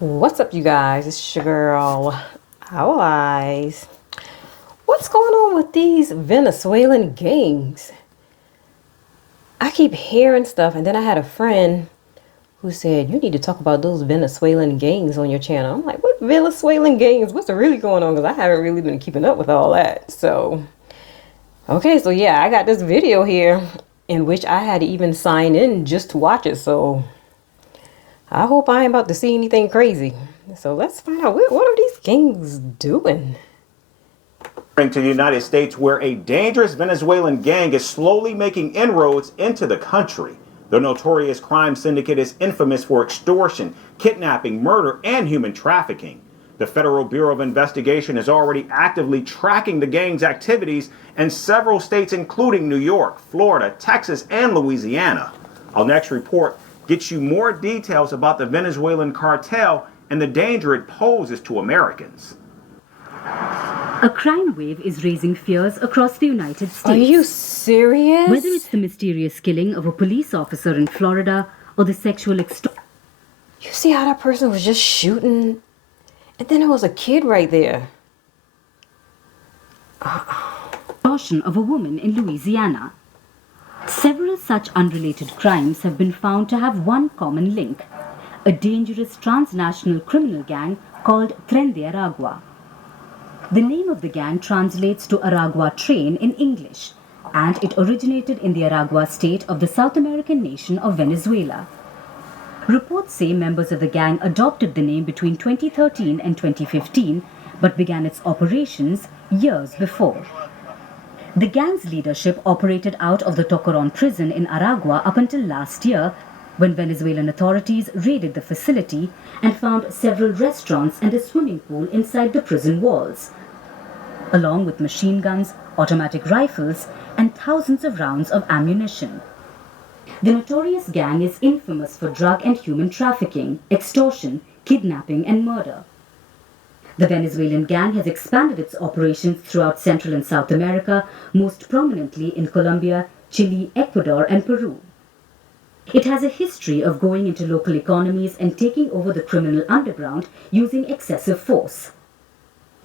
What's up, you guys? It's your girl, Owl Eyes. What's going on with these Venezuelan gangs? I keep hearing stuff, and then I had a friend who said, you need to talk about those Venezuelan gangs on your channel. I'm like, what Venezuelan gangs? What's really going on? Because I haven't really been keeping up with all that. Okay, so yeah, I got this video here in which I had to even sign in just to watch it. So I hope I ain't about to see anything crazy. So let's find out, what are these gangs doing? To the United States, where a dangerous Venezuelan gang is slowly making inroads into the country. The notorious crime syndicate is infamous for extortion, kidnapping, murder, and human trafficking. The Federal Bureau of Investigation is already actively tracking the gang's activities in several states, including New York, Florida, Texas, and Louisiana. Our next report gets you more details about the Venezuelan cartel and the danger it poses to Americans. A crime wave is raising fears across the United States. Are you serious? Whether it's the mysterious killing of a police officer in Florida or the sexual extortion. You see how that person was just shooting? And then there was a kid right there. Of a woman in Louisiana. Several such unrelated crimes have been found to have one common link: a dangerous transnational criminal gang called Tren de Aragua. The name of the gang translates to Aragua train in English, and it originated in the Aragua state of the South American nation of Venezuela. Reports say members of the gang adopted the name between 2013 and 2015, but began its operations years before. The gang's leadership operated out of the Tocoron prison in Aragua up until last year, when Venezuelan authorities raided the facility and found several restaurants and a swimming pool inside the prison walls, along with machine guns, automatic rifles, and thousands of rounds of ammunition. The notorious gang is infamous for drug and human trafficking, extortion, kidnapping, and murder. The Venezuelan gang has expanded its operations throughout Central and South America, most prominently in Colombia, Chile, Ecuador, and Peru. It has a history of going into local economies and taking over the criminal underground using excessive force.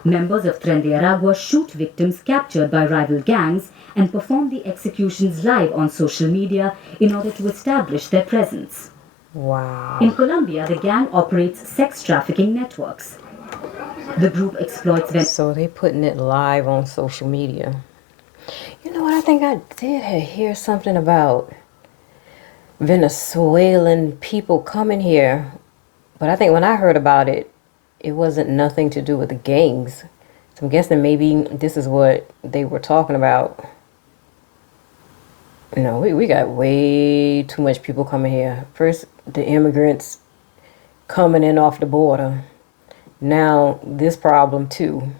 Members of Tren de Aragua shoot victims captured by rival gangs and perform the executions live on social media in order to establish their presence. Wow. In Colombia, the gang operates sex trafficking networks. The group exploits So they putting it live on social media. You know what? I think I did hear something about Venezuelan people coming here. But I think when I heard about it, it wasn't nothing to do with the gangs. So I'm guessing maybe this is what they were talking about. No, we got way too much people coming here. First, the immigrants coming in off the border. Now, this problem too.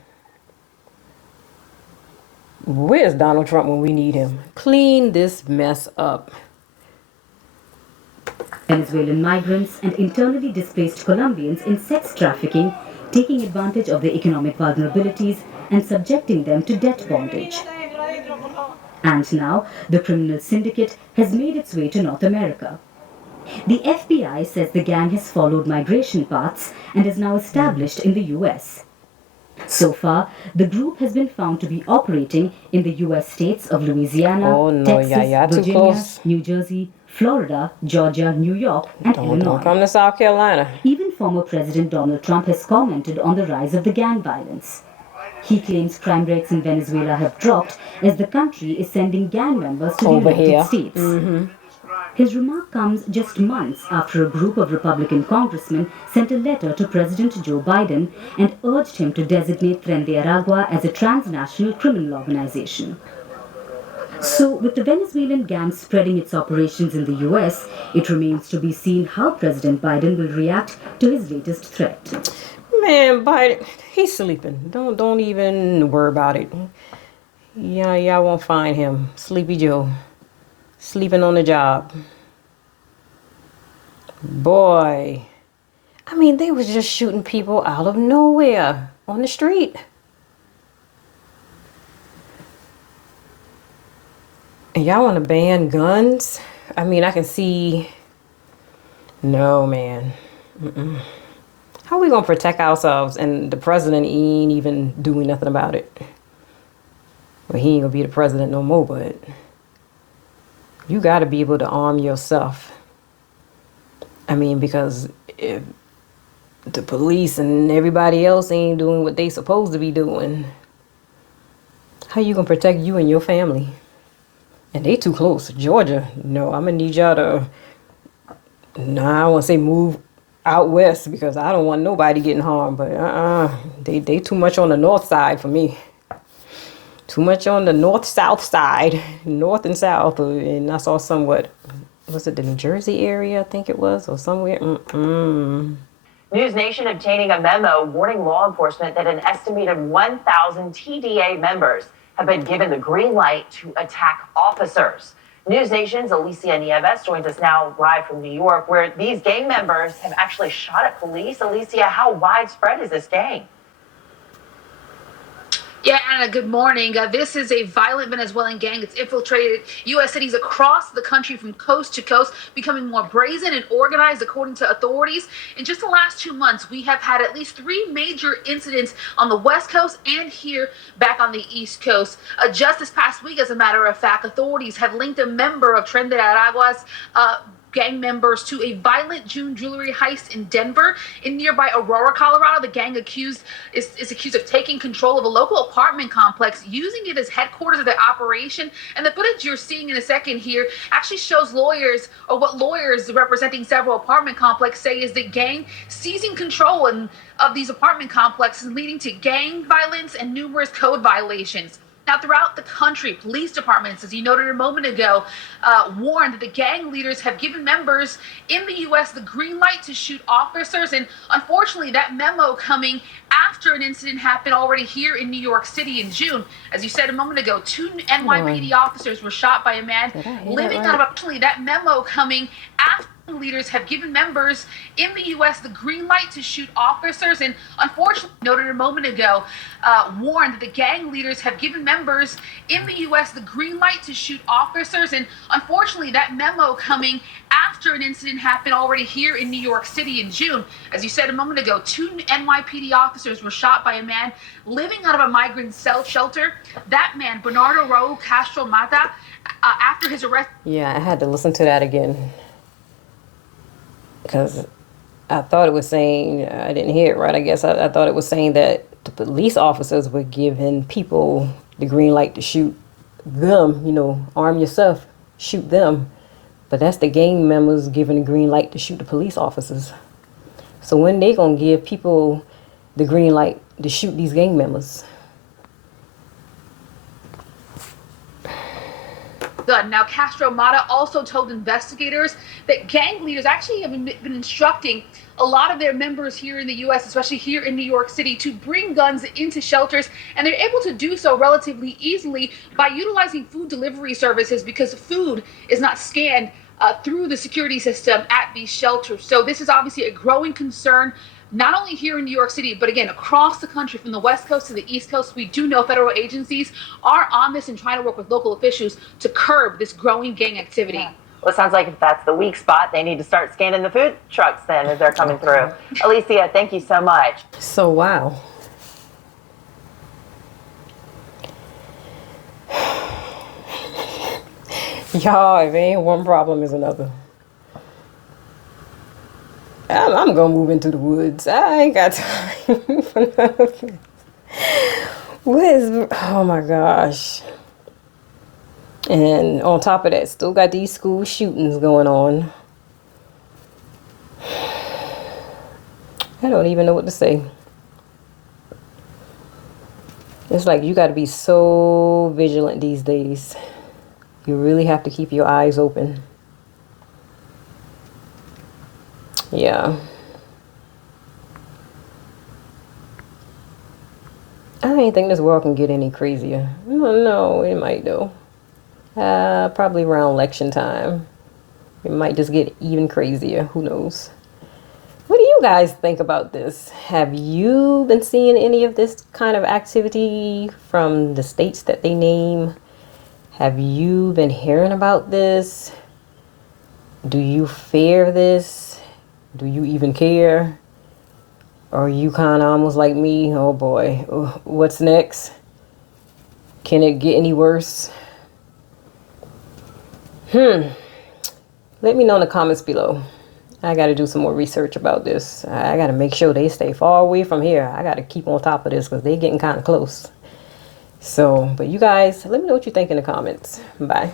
Where's Donald Trump when we need him? Clean this mess up. Venezuelan migrants and internally displaced Colombians in sex trafficking, taking advantage of their economic vulnerabilities and subjecting them to debt bondage. And now, the criminal syndicate has made its way to North America. The FBI says the gang has followed migration paths and is now established in the U.S. So far, the group has been found to be operating in the U.S. states of Louisiana, Texas, Virginia, New Jersey, Florida, Georgia, New York, and Illinois. Don't come to South Carolina. Even former President Donald Trump has commented on the rise of the gang violence. He claims crime rates in Venezuela have dropped as the country is sending gang members to the United States. His remark comes just months after a group of Republican congressmen sent a letter to President Joe Biden and urged him to designate Tren de Aragua as a transnational criminal organization. So, with the Venezuelan gang spreading its operations in the U.S., it remains to be seen how President Biden will react to his latest threat. Man, Biden, he's sleeping. Don't even worry about it. Yeah, y'all won't find him. Sleepy Joe. Sleeping on the job. Boy. I mean, they was just shooting people out of nowhere on the street. And y'all want to ban guns? I mean, I can see... No, man. How we gonna protect ourselves and the president ain't even doing nothing about it? Well, he ain't gonna be the president no more, but you gotta be able to arm yourself. I mean, because if the police and everybody else ain't doing what they supposed to be doing, how you gonna protect you and your family? And they too close. Georgia, no, I'm gonna need y'all to, no, I don't wanna say move out west because I don't want nobody getting harmed, but they too much on the north side for me. Too much on the north-south side, north and south, and I saw somewhat, was it the New Jersey area, I think it was, or somewhere? News Nation obtaining a memo warning law enforcement that an estimated 1,000 TDA members have been given the green light to attack officers. News Nation's Alicia Nieves joins us now live from New York, where these gang members have actually shot at police. Alicia, how widespread is this gang? Yeah, Anna, good morning. This is a violent Venezuelan gang that's infiltrated U.S. cities across the country from coast to coast, becoming more brazen and organized, according to authorities. In just the last 2 months, we have had at least 3 major incidents on the West Coast and here back on the East Coast. Just this past week, as a matter of fact, authorities have linked a member of Tren de Aragua's gang members to a violent June jewelry heist in Denver. In nearby Aurora, Colorado, the gang is accused of taking control of a local apartment complex, using it as headquarters of their operation. And the footage you're seeing in a second here actually shows what lawyers representing several apartment complexes say is the gang seizing control of these apartment complexes, leading to gang violence and numerous code violations. Now, throughout the country, police departments, as you noted a moment ago, warned that the gang leaders have given members in the U.S. the green light to shoot officers. And unfortunately, that memo coming after an incident happened already here in New York City in June. As you said a moment ago, 2 NYPD officers were shot by a man living out of actually that memo coming after leaders have given members in the U.S. the green light to shoot officers, and unfortunately, noted a moment ago, warned that the gang leaders have given members in the U.S. the green light to shoot officers, and unfortunately, that memo coming after an incident happened already here in New York City in June. As you said a moment ago, 2 NYPD officers were shot by a man living out of a migrant shelter. That man, Bernardo Raul Castro Mata, after his arrest. Yeah, I had to listen to that again. Because I thought it was saying, I didn't hear it right, I guess. I thought it was saying that the police officers were giving people the green light to shoot them, arm yourself, shoot them. But that's the gang members giving the green light to shoot the police officers. So when they gonna give people the green light to shoot these gang members? Gun. Now, Castro Mata also told investigators that gang leaders actually have been instructing a lot of their members here in the U.S., especially here in New York City, to bring guns into shelters, and they're able to do so relatively easily by utilizing food delivery services because food is not scanned through the security system at these shelters. So this is obviously a growing concern, not only here in New York City, but again, across the country from the West Coast to the East Coast. We do know federal agencies are on this and trying to work with local officials to curb this growing gang activity. Yeah. Well, it sounds like if that's the weak spot, they need to start scanning the food trucks then as they're coming through. Alicia, thank you so much. So, wow. Y'all, if ain't one problem is another. I'm gonna move into the woods. I ain't got time for none of this. Oh my gosh. And on top of that, still got these school shootings going on. I don't even know what to say. It's like you got to be so vigilant these days. You really have to keep your eyes open. Yeah. I don't think this world can get any crazier. No, it might though. Probably around election time. It might just get even crazier. Who knows? What do you guys think about this? Have you been seeing any of this kind of activity from the states that they name? Have you been hearing about this? Do you fear this? Do you even care? Or are you kind of almost like me? Oh boy, what's next? Can it get any worse? Let me know in the comments below. I got to do some more research about this. I got to make sure they stay far away from here. I got to keep on top of this because they're getting kind of close. So, but you guys, let me know what you think in the comments. Bye.